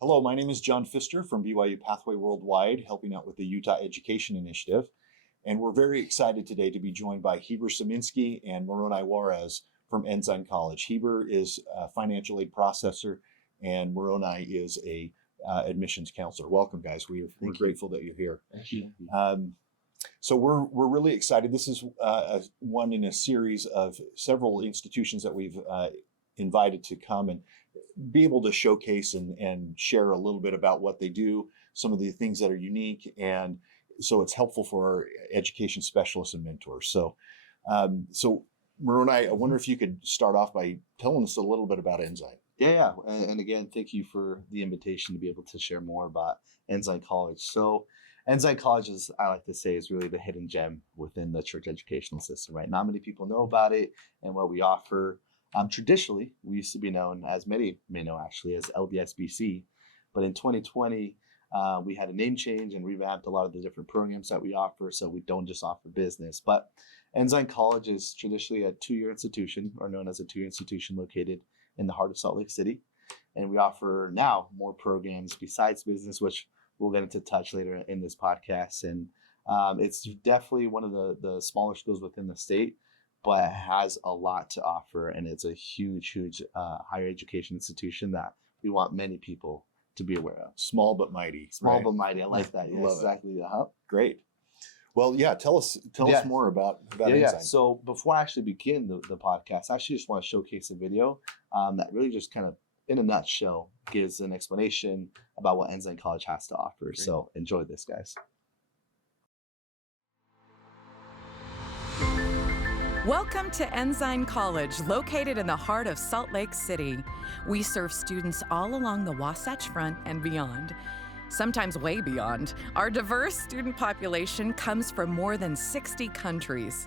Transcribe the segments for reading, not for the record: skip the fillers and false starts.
Hello, my name is John Pfister from BYU Pathway Worldwide, helping out with the Utah Education Initiative. And we're very excited today to be joined by Heber Saminsky and Moroni Juarez from Ensign College. Heber is a financial aid processor, and Moroni is a admissions counselor. Welcome, guys. We're grateful that you're here. Thank you. So we're really excited. This is one in a series of several institutions that we've invited to come and be able to showcase and share a little bit about what they do, some of the things that are unique, and so it's helpful for our education specialists and mentors. So Moroni, I wonder if you could start off by telling us a little bit about Ensign. Yeah. And again, thank you for the invitation to be able to share more about Ensign College. So Ensign College, as I like to say, is really the hidden gem within the church educational system, right? Not many people know about it and what we offer. Traditionally, we used to be known, as many may know actually, as LDSBC. But in 2020, we had a name change and revamped a lot of the different programs that we offer. So we don't just offer business. But Ensign College is traditionally a two-year institution, or known as a two-year institution, located in the heart of Salt Lake City. And we offer now more programs besides business, which we'll get into touch later in this podcast. And it's definitely one of the smaller schools within the state, but it has a lot to offer, and it's a huge higher education institution that we want many people to be aware of. Small but mighty. Small right? but mighty. I like that. Yes, exactly. Great. Well, yeah. Tell us more about Ensign. So before I actually begin the podcast, I actually just want to showcase a video that really just kind of, in a nutshell, gives an explanation about what Ensign College has to offer. Great. So enjoy this, guys. Welcome to Ensign College, located in the heart of Salt Lake City. We serve students all along the Wasatch Front and beyond, sometimes way beyond. Our diverse student population comes from more than 60 countries.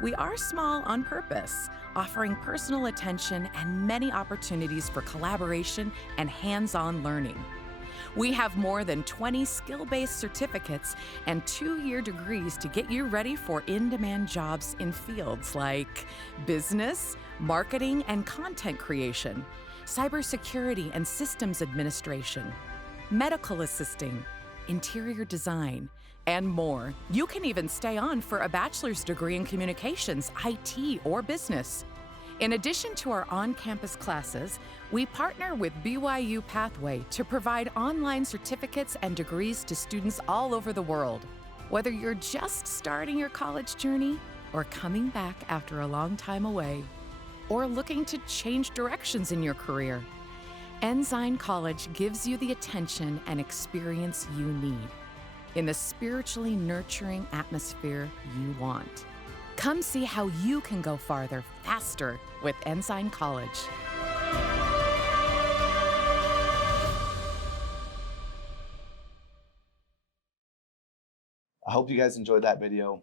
We are small on purpose, offering personal attention and many opportunities for collaboration and hands-on learning. We have more than 20 skill-based certificates and 2-year degrees to get you ready for in-demand jobs in fields like business, marketing and content creation, cybersecurity and systems administration, medical assisting, interior design, and more. You can even stay on for a bachelor's degree in communications, IT, or business. In addition to our on-campus classes, we partner with BYU Pathway to provide online certificates and degrees to students all over the world. Whether you're just starting your college journey, or coming back after a long time away, or looking to change directions in your career, Ensign College gives you the attention and experience you need in the spiritually nurturing atmosphere you want. Come see how you can go farther, faster with Ensign College. I hope you guys enjoyed that video.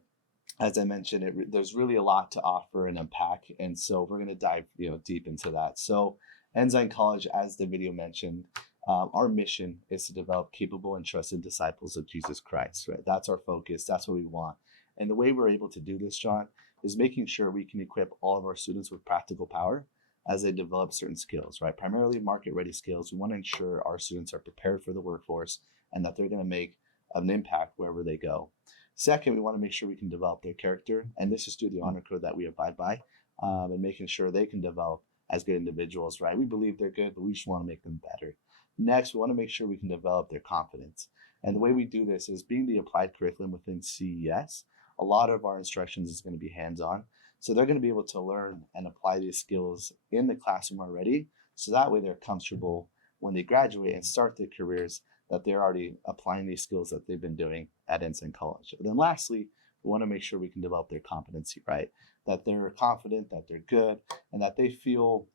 As I mentioned, there's really a lot to offer and unpack, and so we're going to dive deep into that. So Ensign College, as the video mentioned, our mission is to develop capable and trusted disciples of Jesus Christ. Right? That's our focus. That's what we want. And the way we're able to do this, John, is making sure we can equip all of our students with practical power as they develop certain skills, right? Primarily market-ready skills. We want to ensure our students are prepared for the workforce and that they're going to make an impact wherever they go. Second, we want to make sure we can develop their character, and this is through the honor code that we abide by, and making sure they can develop as good individuals, right? We believe they're good, but we just want to make them better. Next, we want to make sure we can develop their confidence. And the way we do this is being the applied curriculum within CES. A lot of our instructions is going to be hands-on. So they're going to be able to learn and apply these skills in the classroom already. So that way they're comfortable when they graduate and start their careers that they're already applying these skills that they've been doing at Ensign College. And then lastly, we want to make sure we can develop their competency, right? That they're confident, that they're good, and that they feel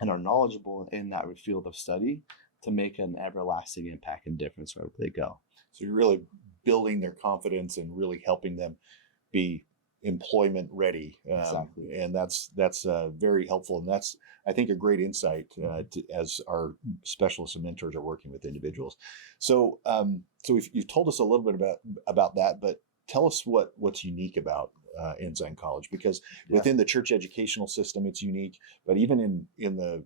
and are knowledgeable in that field of study to make an everlasting impact and difference wherever they go. So you're really building their confidence and really helping them be employment ready. Exactly. And that's very helpful. And that's, I think, a great insight as our specialists and mentors are working with individuals. So you've told us a little bit about that, but tell us what's unique about Ensign College, because within the church educational system, it's unique, but even in the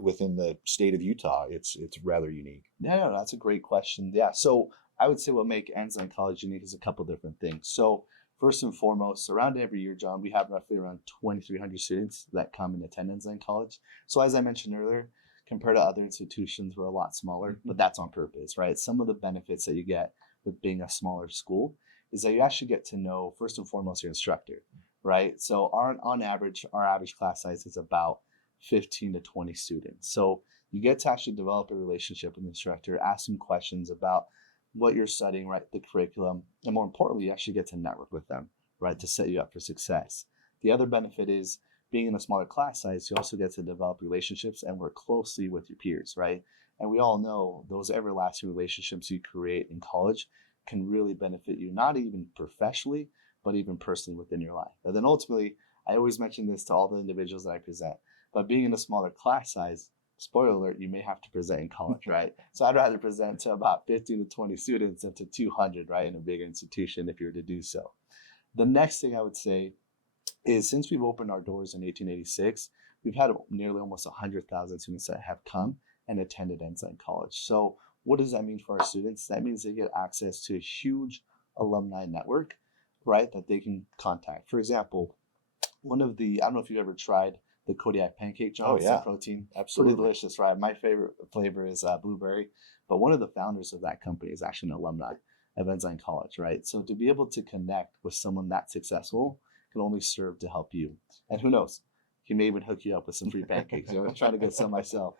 within the state of Utah. It's rather unique. Yeah, no, that's a great question. Yeah, so I would say what make Ensign College unique is a couple different things. So first and foremost, around every year, John, we have roughly around 2,300 students that come and attend Ensign College. So as I mentioned earlier, compared to other institutions, we're a lot smaller, but that's on purpose, right? Some of the benefits that you get with being a smaller school is that you actually get to know, first and foremost, your instructor, right? So on average, our average class size is about 15 to 20 students. So you get to actually develop a relationship with the instructor, ask them questions about what you're studying, right? The curriculum, and more importantly, you actually get to network with them, right? To set you up for success. The other benefit is being in a smaller class size, you also get to develop relationships and work closely with your peers, right? And we all know those everlasting relationships you create in college can really benefit you, not even professionally, but even personally within your life. And then ultimately, I always mention this to all the individuals that I present, but being in a smaller class size, spoiler alert, you may have to present in college, right? So I'd rather present to about 15 to 20 students than to 200, right, in a bigger institution if you were to do so. The next thing I would say is since we've opened our doors in 1886, we've had nearly almost 100,000 students that have come and attended Ensign College. So what does that mean for our students? That means they get access to a huge alumni network, right, that they can contact. For example, I don't know if you've ever tried the Kodiak pancake, John. Oh, yeah. It's protein. Absolutely. Pretty delicious, right? My favorite flavor is blueberry. But one of the founders of that company is actually an alumni of Ensign College, right? So to be able to connect with someone that successful can only serve to help you. And who knows, he may even hook you up with some free pancakes. I'm trying to get some myself.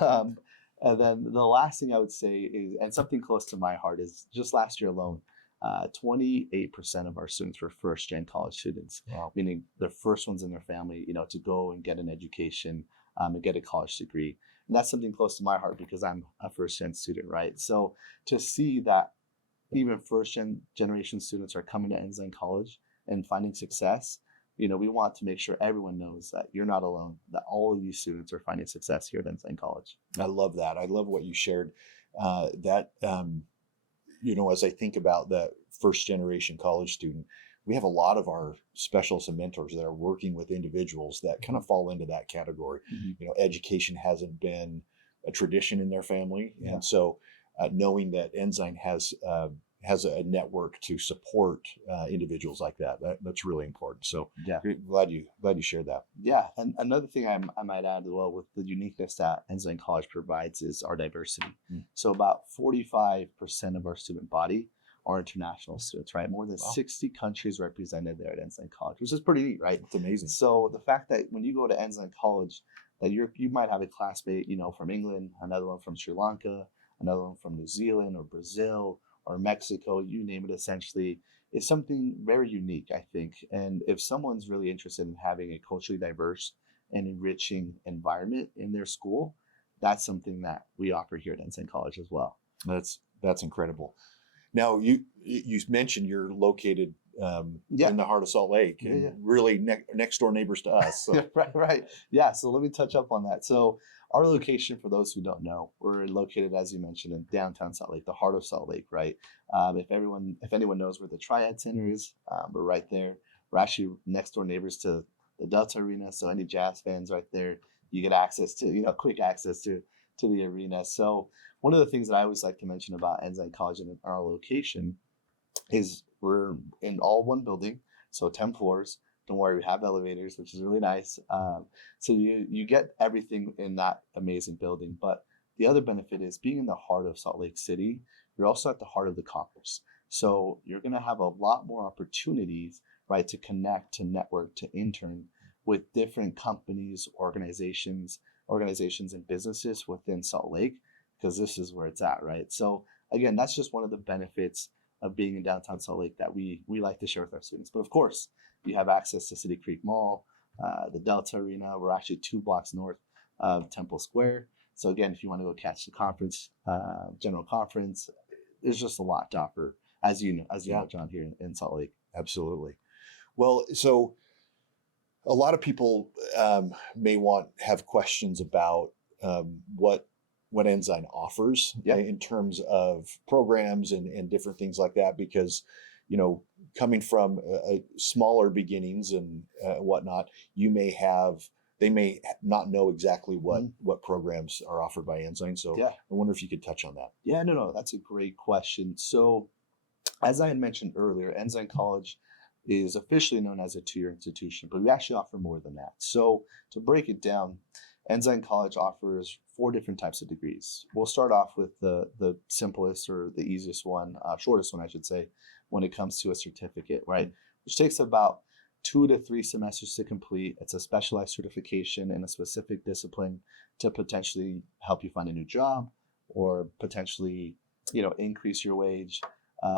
And then the last thing I would say is, and something close to my heart, is just last year alone, 28% of our students were first-gen college students, Wow. meaning the first ones in their family, to go and get an education and get a college degree. And that's something close to my heart because I'm a first-gen student, right? So to see that even first-generation students are coming to Ensign College and finding success, we want to make sure everyone knows that you're not alone, that all of these students are finding success here at Ensign College. I love that. I love what you shared. As I think about the first generation college student, we have a lot of our specialists and mentors that are working with individuals that kind of fall into that category. Mm-hmm. Education hasn't been a tradition in their family. Yeah. And so knowing that Ensign has a network to support individuals like that's really important. So Yeah. glad you shared that. Yeah, and another thing I might add as well with the uniqueness that Ensign College provides is our diversity. So about 45% of our student body are international students, right? More than 60 countries represented there at Ensign College, which is pretty neat, right? It's amazing. So the fact that when you go to Ensign College, that you might have a classmate, from England, another one from Sri Lanka, another one from New Zealand or Brazil or Mexico, you name it, essentially, is something very unique, I think. And if someone's really interested in having a culturally diverse and enriching environment in their school, that's something that we offer here at Ensign College as well. That's incredible. Now, you mentioned you're located in the heart of Salt Lake, and really next door neighbors to us. So. Right. Yeah. So let me touch up on that. So our location, for those who don't know, we're located, as you mentioned, in downtown Salt Lake, the heart of Salt Lake, right? If anyone knows where the Triad Center is, we're right there. We're actually next door neighbors to the Delta Arena. So any Jazz fans right there, you get access to, quick access to the arena. So one of the things that I always like to mention about Ensign College and our location is we're in all one building, so 10 floors. Don't worry, we have elevators, which is really nice. So you get everything in that amazing building. But the other benefit is being in the heart of Salt Lake City, you're also at the heart of the commerce. So you're going to have a lot more opportunities, right, to connect, to network, to intern with different companies, organizations and businesses within Salt Lake, because this is where it's at, right? So again, that's just one of the benefits of being in downtown Salt Lake that we like to share with our students. But of course, you have access to City Creek Mall, the Delta Arena. We're actually 2 blocks north of Temple Square. So again, if you want to go catch the conference, general conference, there's just a lot to offer, as you know, John, here in Salt Lake. Absolutely. Well, so a lot of people may have questions about what Ensign offers in terms of programs and different things like that, because coming from smaller beginnings and whatnot, you may have they may not know exactly what programs are offered by Ensign. So Yeah. I wonder if you could touch on that. Yeah, no, that's a great question. So, as I had mentioned earlier, Ensign College is officially known as a two-year institution, but we actually offer more than that. So, to break it down, Ensign College offers 4 different types of degrees. We'll start off with the simplest or the easiest one, shortest one, I should say, when it comes to a certificate, right? Which takes about 2 to 3 semesters to complete. It's a specialized certification in a specific discipline to potentially help you find a new job or potentially, increase your wage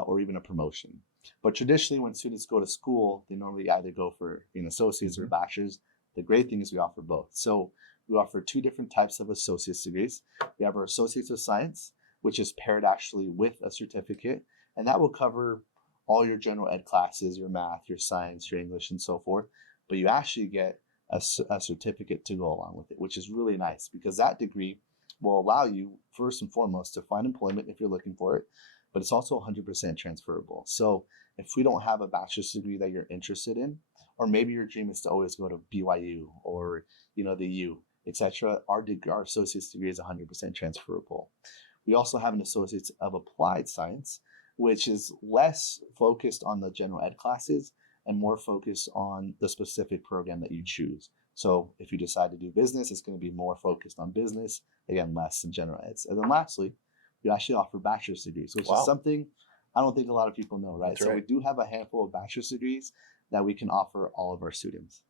or even a promotion. But traditionally, when students go to school, they normally either go for an associate's or a bachelor's. The great thing is we offer both. So we offer 2 different types of associate's degrees. We have our Associates of Science, which is paired actually with a certificate, and that will cover all your general ed classes, your math, your science, your English, and so forth. But you actually get a certificate to go along with it, which is really nice because that degree will allow you, first and foremost, to find employment if you're looking for it, but it's also 100% transferable. So if we don't have a bachelor's degree that you're interested in, or maybe your dream is to always go to BYU or, the U, etc., our associate's degree is 100% transferable. We also have an Associates of Applied Science, which is less focused on the general ed classes and more focused on the specific program that you choose. So if you decide to do business, it's going to be more focused on business, again, less than general eds. And then lastly, we actually offer bachelor's degrees, which is something I don't think a lot of people know, right? That's so right. we do have a handful of bachelor's degrees that we can offer all of our students.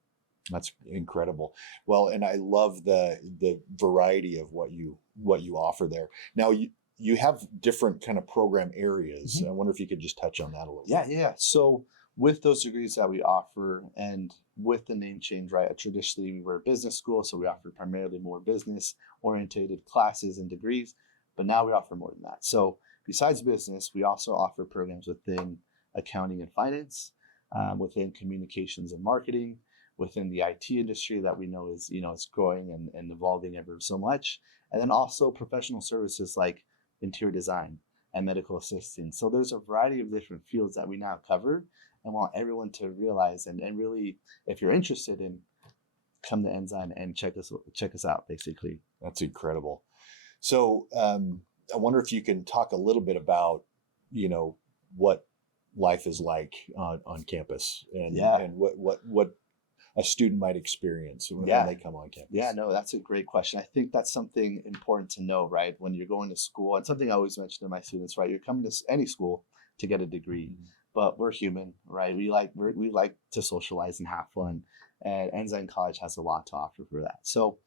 That's incredible. Well, and I love the variety of what you offer there. Now you have different kind of program areas. Mm-hmm. I wonder if you could just touch on that a little bit. Yeah. So with those degrees that we offer and with the name change, right? Traditionally we were a business school, so we offered primarily more business orientated classes and degrees, but now we offer more than that. So besides business, we also offer programs within accounting and finance, within communications and marketing, within the IT industry that we know is, it's growing and evolving ever so much. And then also professional services like interior design and medical assistance. So there's a variety of different fields that we now cover and want everyone to realize and really, if you're interested in, come to Ensign and check us out, basically. That's incredible. So I wonder if you can talk a little bit about, what life is like on campus and what a student might experience when they come on campus. Yeah, no, that's a great question. I think that's something important to know, right? When you're going to school, and something I always mention to my students, right? You're coming to any school to get a degree, but we're human, right? We like to socialize and have fun, and Ensign College has a lot to offer for that. So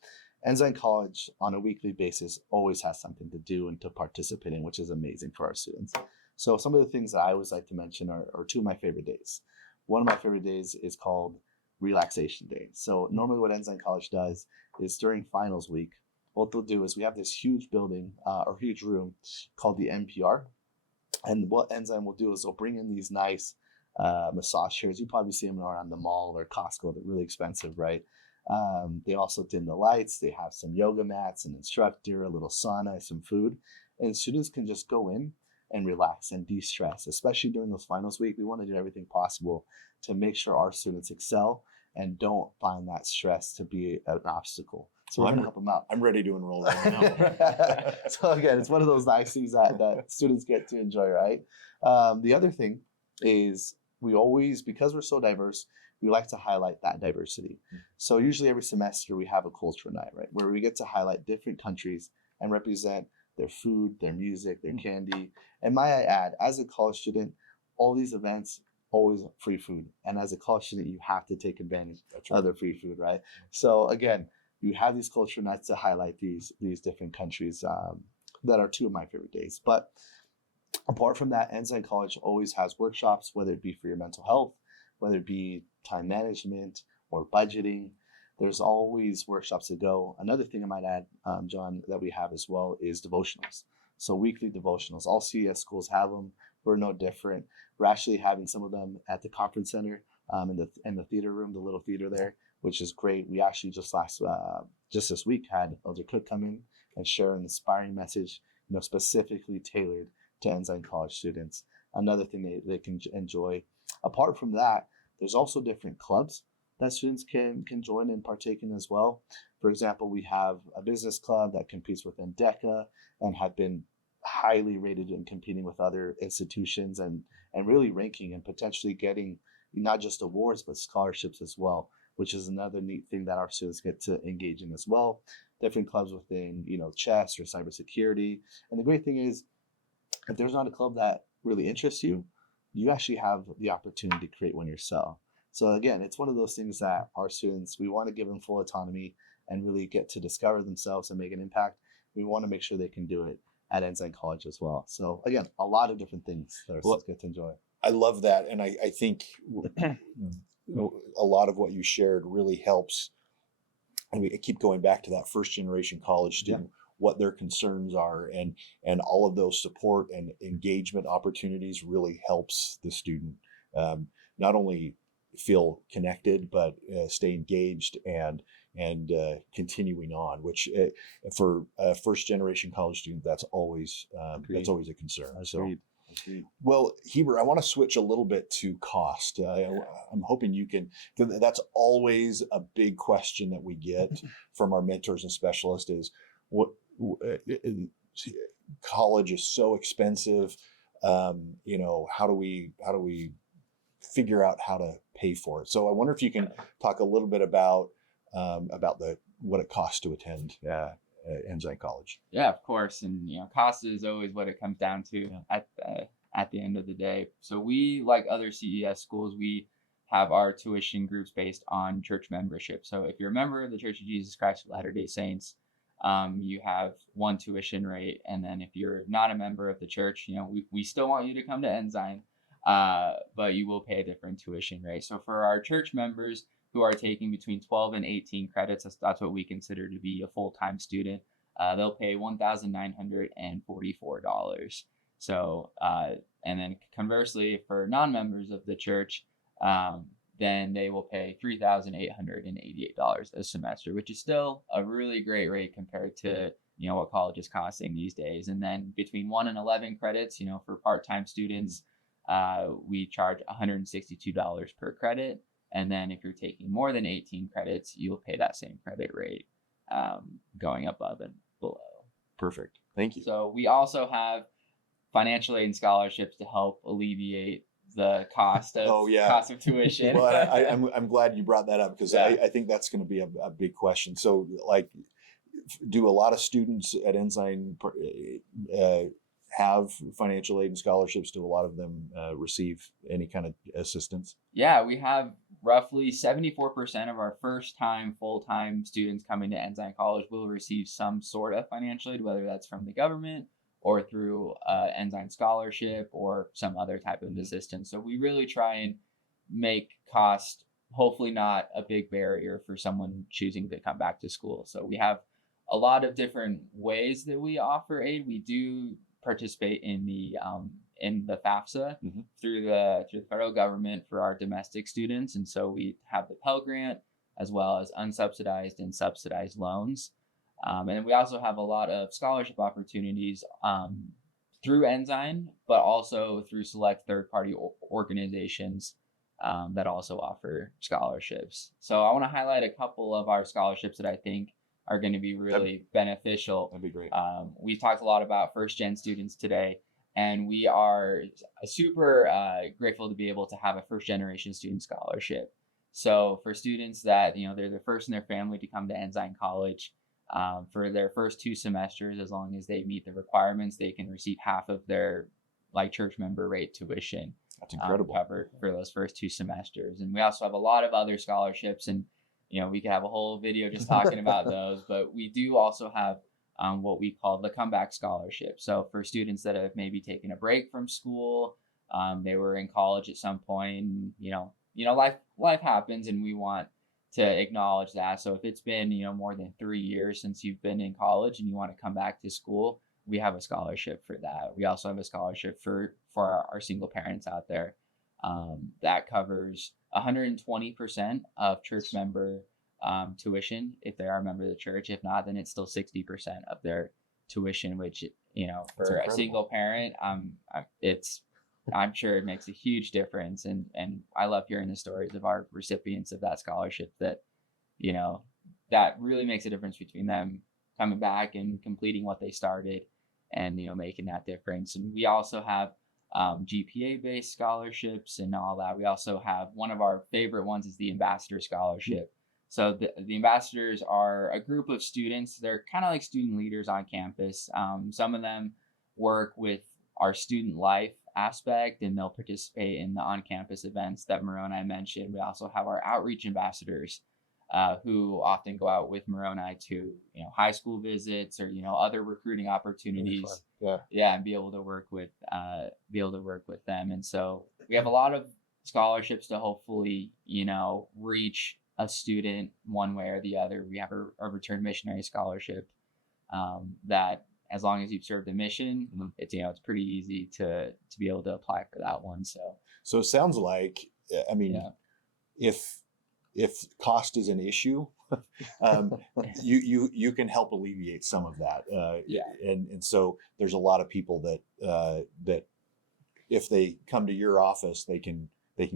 Ensign College on a weekly basis always has something to do and to participate in, which is amazing for our students. So some of the things that I always like to mention are 2 of my favorite days. One of my favorite days is called Relaxation Day. So normally what Ensign College does is during finals week, what they'll do is we have this huge building or huge room called the NPR. And what Ensign will do is they'll bring in these nice massage chairs. You probably see them around the mall or Costco. They're really expensive, right? They also dim the lights. They have some yoga mats, an instructor, a little sauna, some food. And students can just go in and relax and de-stress, especially during those finals week. We want to do everything possible to make sure our students excel and don't find that stress to be an obstacle. So we're going to help them out. I'm ready to enroll right now. So again, it's one of those nice things that students get to enjoy, right? The other thing is we always, because we're so diverse, we like to highlight that diversity. So usually every semester we have a culture night, right? Where we get to highlight different countries and represent their food, their music, their candy. And might I add, as a college student, all these events, always free food. And as a college student, you have to take advantage of the free food, right? So again, you have these culture nights to highlight these different countries that are 2 of my favorite days. But apart from that, Ensign College always has workshops, whether it be for your mental health, whether it be time management or budgeting. There's always workshops to go. Another thing I might add, John, that we have as well is devotionals. So weekly devotionals. All CES schools have them. We're no different. We're actually having some of them at the conference center in the theater room, the little theater there, which is great. We actually just this week had Elder Cook come in and share an inspiring message, specifically tailored to Ensign College students. Another thing they can enjoy. Apart from that, there's also different clubs that students can join and partake in as well. For example, we have a business club that competes with NDECA and have been highly rated in competing with other institutions and really ranking and potentially getting not just awards but scholarships as well, which is another neat thing that our students get to engage in as well. Different clubs within, chess or cybersecurity. And the great thing is, if there's not a club that really interests you, you actually have the opportunity to create one yourself. So again, it's one of those things that our students, we want to give them full autonomy and really get to discover themselves and make an impact. We want to make sure they can do it at Ensign College as well. So again, a lot of different things that our students get to enjoy. I love that. And I think a lot of what you shared really helps. And we keep going back to that first generation college student, what their concerns are, and all of those support and engagement opportunities really helps the student not only feel connected, but stay engaged and continuing on, which for a first generation college student, that's always a concern. Agreed. Well, Heber, I want to switch a little bit to cost. I'm hoping you can. That's always a big question that we get from our mentors and specialists: is what college is so expensive. How do we figure out how to pay for it? So I wonder if you can talk a little bit about what it costs to attend Ensign College. Yeah, of course. And, cost is always what it comes down to at the end of the day. So we, like other CES schools, we have our tuition groups based on church membership. So if you're a member of the Church of Jesus Christ of Latter-day Saints, you have one tuition rate. And then if you're not a member of the church, we still want you to come to Ensign, but you will pay a different tuition rate. So for our church members who are taking between 12 and 18 credits, that's what we consider to be a full-time student, they'll pay $1,944. So, and then conversely, for non-members of the church, then they will pay $3,888 a semester, which is still a really great rate compared to, what college is costing these days. And then between 1 and 11 credits, for part-time students, we charge $162 per credit. And then if you're taking more than 18 credits, you'll pay that same credit rate, going above and below. Perfect. Thank you. So we also have financial aid and scholarships to help alleviate the cost of tuition. Well, I'm glad you brought that up, because I think that's going to be a big question. So, do a lot of students at Ensign have financial aid and scholarships? Do a lot of them receive any kind of assistance? Yeah, we have roughly 74% of our first-time full-time students coming to Ensign College will receive some sort of financial aid, whether that's from the government or through Ensign scholarship or some other type of assistance. So we really try and make cost hopefully not a big barrier for someone choosing to come back to school. So we have a lot of different ways that we offer aid. We do participate in the FAFSA through the federal government for our domestic students, and so we have the Pell Grant as well as unsubsidized and subsidized loans, and we also have a lot of scholarship opportunities through Ensign, but also through select third-party organizations that also offer scholarships. So I want to highlight a couple of our scholarships that I think are going to be really beneficial. That'd be great. We talked a lot about first-gen students today, and we are super grateful to be able to have a first-generation student scholarship. So for students that, they're the first in their family to come to Ensign College, for their first 2 semesters, as long as they meet the requirements, they can receive half of their church member rate tuition. That's incredible. Covered for those first 2 semesters. And we also have a lot of other scholarships, and we could have a whole video just talking about those, but we do also have what we call the comeback scholarship. So for students that have maybe taken a break from school, they were in college at some point, life happens, and we want to acknowledge that. So if it's been, more than 3 years since you've been in college and you want to come back to school, we have a scholarship for that. We also have a scholarship for our single parents out there. That covers 120% of church member tuition if they are a member of the church. If not, then it's still 60% of their tuition, which, for a single parent, it's I'm sure it makes a huge difference. And I love hearing the stories of our recipients of that scholarship that, you know, that really makes a difference between them coming back and completing what they started and, you know, making that difference. And we also have GPA based scholarships and all that. We also have one of our favorite ones is the Ambassador Scholarship. So the ambassadors are a group of students. They're kind of like student leaders on campus. Some of them work with our student life aspect, and they'll participate in the on-campus events that Moroni mentioned. We also have our outreach ambassadors, who often go out with Moroni to, you know, high school visits or, you know, other recruiting opportunities. Yeah, and be able to work with them. And so we have a lot of scholarships to hopefully, you know, reach a student one way or the other. We have a return missionary scholarship, that as long as you've served a mission, it's, you know, it's pretty easy to be able to apply for that one. So it sounds like, I mean, Yeah. if cost is an issue, you can help alleviate some of that. And so there's a lot of people that if they come to your office, they can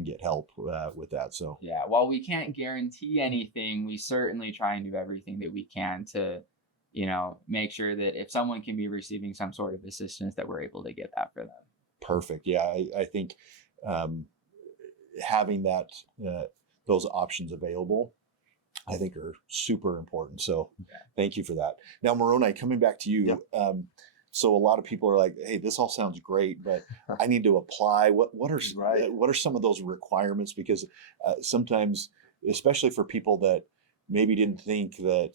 get help with that. So yeah, while we can't guarantee anything, we certainly try and do everything that we can to, you know, make sure that if someone can be receiving some sort of assistance, that we're able to get that for them. perfect. Yeah, I think having that those options available, I think, are super important. So thank you for that. Now, Moroni, coming back to you. So a lot of people are like, hey, this all sounds great, but I need to apply. What are some of those requirements? Because sometimes, especially for people that maybe didn't think that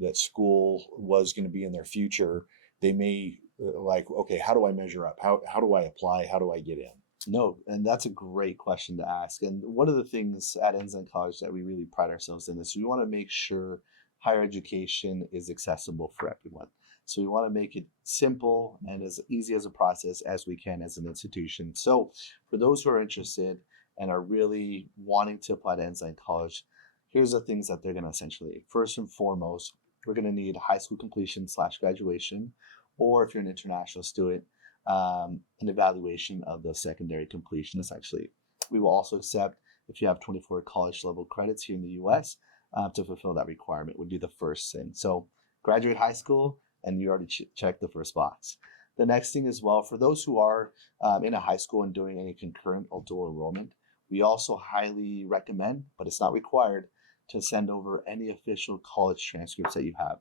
that school was going to be in their future, they may like, okay, how do I measure up? How do I apply? How do I get in? No, and that's a great question to ask. And one of the things at Ensign College that we really pride ourselves in is we want to make sure higher education is accessible for everyone. So we want to make it simple and as easy as a process as we can as an institution. So for those who are interested and are really wanting to apply to Ensign College, here's the things that they're going to essentially need. First and foremost, we're going to need high school completion / graduation, or if you're an international student, an evaluation of the secondary completion, essentially. We will also accept if you have 24 college level credits here in the US to fulfill that requirement would be the first thing. So graduate high school, and you already checked the first box. The next thing as well, for those who are in a high school and doing any concurrent or dual enrollment, we also highly recommend, but it's not required, to send over any official college transcripts that you have.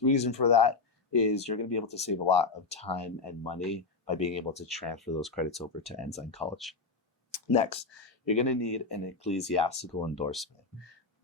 The reason for that is you're going to be able to save a lot of time and money by being able to transfer those credits over to Ensign College. Next, you're going to need an ecclesiastical endorsement.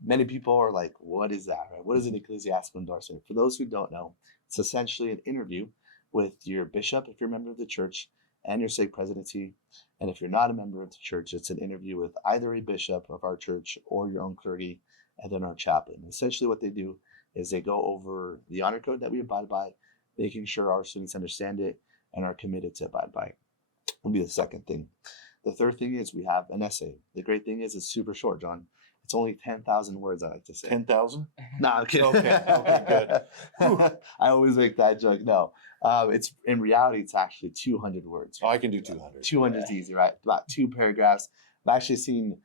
Many people are like, what is that? Right? What is an ecclesiastical endorsement? For those who don't know, it's essentially an interview with your bishop, if you're a member of the church, and your stake presidency. And if you're not a member of the church, it's an interview with either a bishop of our church or your own clergy, and then our chaplain. Essentially what they do is they go over the honor code that we abide by, making sure our students understand it and are committed to abide by it. Will be the second thing. The third thing is we have an essay. The great thing is it's super short, John. It's only 10,000 words, I like to say. 10,000? No, I'm kidding. Okay, good. I always make that joke. No, it's in reality, it's actually 200 words. Oh, I can do 200. 200 is easy, right? About 2 paragraphs. I've actually seen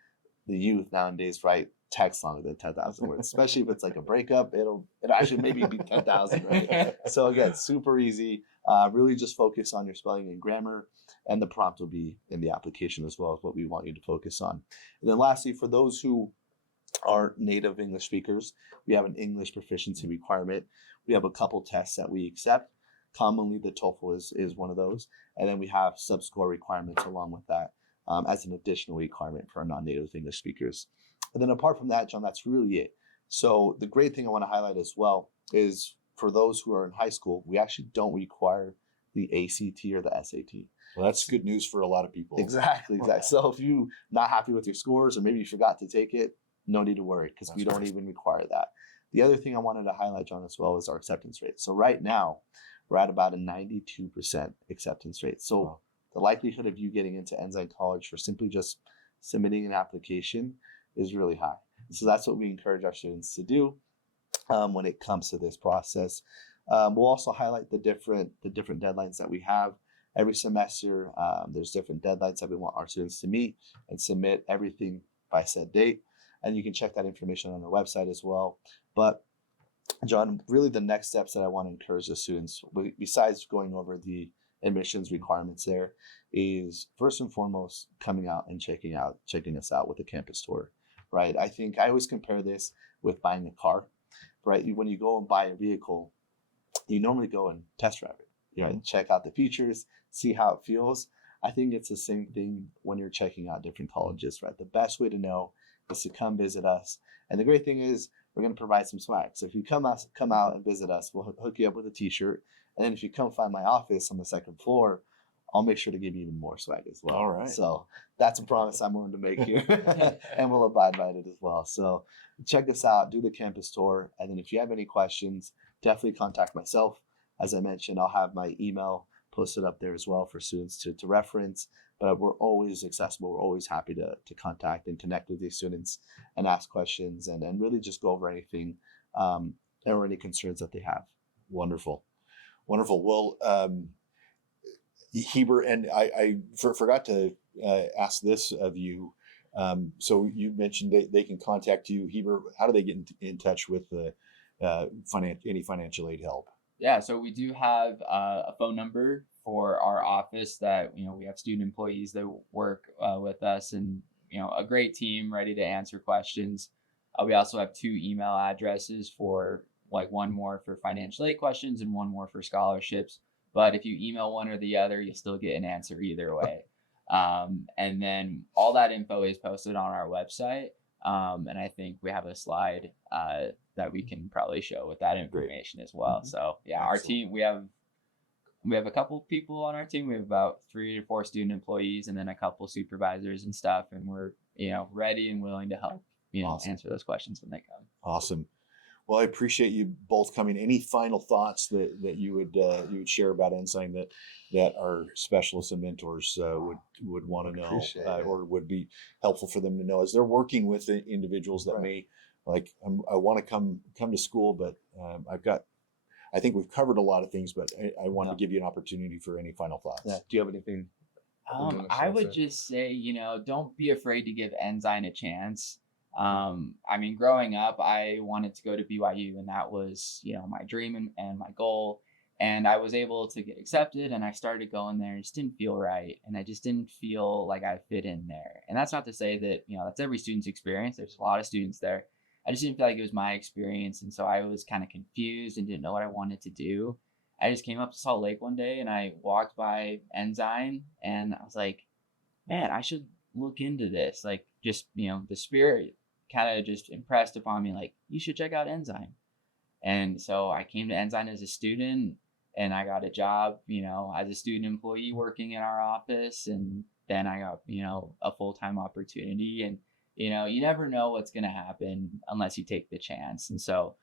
the youth nowadays write text longer than 10,000 words, especially if it's like a breakup. It'll actually maybe be 10,000, right? So again, super easy. Really just focus on your spelling and grammar, and the prompt will be in the application as well as what we want you to focus on. And then lastly, for those who are native English speakers, we have an English proficiency requirement. We have a couple tests that we accept. Commonly, the TOEFL is one of those. And then we have sub-score requirements along with that as an additional requirement for our non-native English speakers. And then apart from that, John, that's really it. So the great thing I want to highlight as well is for those who are in high school, we actually don't require the ACT or the SAT. Well, that's good news for a lot of people. Exactly. So if you're not happy with your scores or maybe you forgot to take it, no need to worry because we don't even require that. The other thing I wanted to highlight, John, as well is our acceptance rate. So right now, we're at about a 92% acceptance rate. So the likelihood of you getting into Ensign College for simply just submitting an application is really high. So that's what we encourage our students to do when it comes to this process. We'll also highlight the different deadlines that we have every semester. There's different deadlines that we want our students to meet and submit everything by said date. And you can check that information on our website as well. But John, really the next steps that I want to encourage the students, besides going over the admissions requirements there, is first and foremost coming out and checking us out with a campus tour, right? I think I always compare this with buying a car, right? When you go and buy a vehicle, you normally go and test drive it, right? Check out the features, see how it feels. I think it's the same thing when you're checking out different colleges, right? The best way to know is to come visit us. And the great thing is we're going to provide some swag. So if you come out and visit us, we'll hook you up with a t-shirt. And then if you come find my office on the second floor, I'll make sure to give you even more swag as well. All right. So that's a promise I'm willing to make here, and we'll abide by it as well. So check us out, do the campus tour. And then if you have any questions, definitely contact myself. As I mentioned, I'll have my email posted up there as well for students to reference. But we're always accessible. We're always happy to contact and connect with these students and ask questions and really just go over anything or any concerns that they have. Wonderful. Well, Heber, and I forgot to ask this of you. So you mentioned they can contact you. Heber, how do they get in touch with the any financial aid help? Yeah, so we do have a phone number for our office that, we have student employees that work with us, and, a great team ready to answer questions. We also have 2 email addresses for one more for financial aid questions and one more for scholarships. But if you email one or the other, you'll still get an answer either way. And then all that info is posted on our website. And I think we have a slide that we can probably show with that information as well. So yeah, our team, we have a couple people on our team. We have about 3 to 4 student employees and then a couple supervisors and stuff. And we're, ready and willing to help, Awesome. answer those questions when they come. Awesome. Well, I appreciate you both coming. Any final thoughts that you would share about Ensign that our specialists and mentors would want to know or would be helpful for them to know as they're working with the individuals that may I want to come to school, but I think we've covered a lot of things, but I want to give you an opportunity for any final thoughts. Yeah. Do you have anything? I would just say, don't be afraid to give Ensign a chance. Growing up, I wanted to go to BYU, and that was, my dream and my goal. And I was able to get accepted, and I started going there, and it just didn't feel right. And I just didn't feel like I fit in there. And that's not to say that, that's every student's experience. There's a lot of students there. I just didn't feel like it was my experience. And so I was kind of confused and didn't know what I wanted to do. I just came up to Salt Lake one day, and I walked by Ensign, and I was like, man, I should look into this. The spirit kind of just impressed upon me, you should check out Ensign. And so I came to Ensign as a student, and I got a job, as a student employee working in our office. And then I got, a full-time opportunity. And, you never know what's going to happen unless you take the chance. And so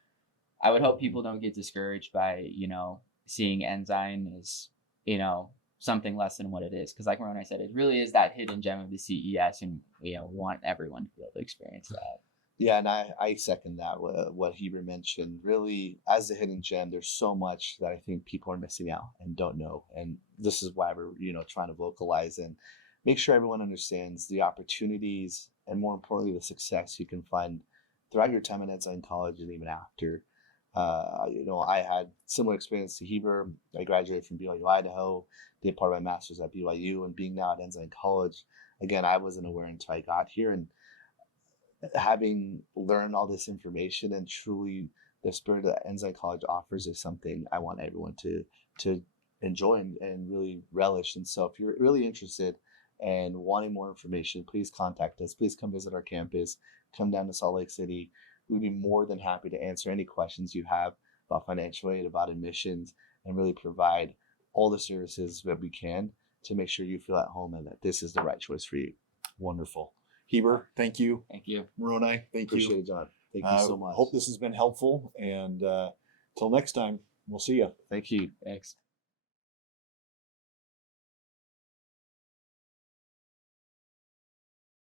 I would hope people don't get discouraged by, seeing Ensign as, something less than what it is. Because like Moroni said, it really is that hidden gem of the CES, and we want everyone to be able to experience that. Yeah, and I second that, what Heber mentioned. Really, as a hidden gem, there's so much that I think people are missing out and don't know. And this is why we're, trying to vocalize and make sure everyone understands the opportunities and, more importantly, the success you can find throughout your time at Ensign College and even after. I had similar experience to Heber. I graduated from BYU, Idaho, did part of my master's at BYU, and being now at Ensign College, again, I wasn't aware until I got here. And having learned all this information and truly the spirit that Ensign College offers is something I want everyone to enjoy and really relish. And so if you're really interested and wanting more information, please contact us. Please come visit our campus. Come down to Salt Lake City. We'd be more than happy to answer any questions you have about financial aid, about admissions, and really provide all the services that we can to make sure you feel at home and that this is the right choice for you. Wonderful. Heber, thank you. Thank you. Moroni, thank Appreciate you. it, John. Thank you so much. Hope this has been helpful. And till next time, we'll see you. Thank you. Thanks.